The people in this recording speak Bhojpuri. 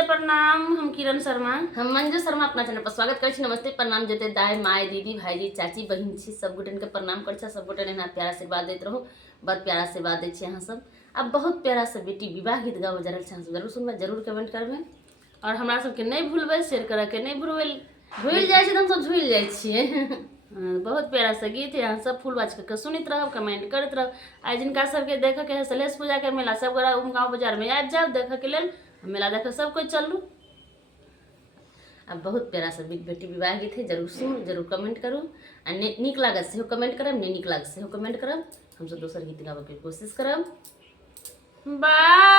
नमस्ते प्रणाम। हम किरण शर्मा, हम मंजू शर्मा अपना चैनल पर स्वागत करै छी। नमस्ते प्रणाम जते दाई माय दीदी भाईजी चाची बहिन छी सब गोटे के प्रणाम कर सब गोटे एना प्यार आशीर्वाद देते रहो। बड़ प्यार आशीर्वाद दै छी अहाँ सब। अब बहुत प्यारा से बेटी विवाह गीत गाबे जा रहल छै, जरूर सुनबे, जरूर कमेंट करबे और हमरा सबके नहीं भूलबे, शेयर करे के नहीं भूलबे। भूल जाए छी त हम सब झूल जाए छिए। बहुत प्यारा सा गीत है, यहाँ सब फूल बाज के सुनित रहो, कमेंट करते रहो। आज जिनका सबके देखे के है सलेश पूजा के मेला सब गोरा गाँव बाजार में आ जाओ देखे के लेल, मेला देखे सब कोई चलू। अब बहुत प्यारा सा बेटी विवाह गीत है, जरूर सुन, जरूर कमेंट करू। आ नीक लागत से कमेंट करब, नहीं नीक लागत से कमेंट करब। हम सब दोसर गीत गाबे के कोशिश करब। बाय।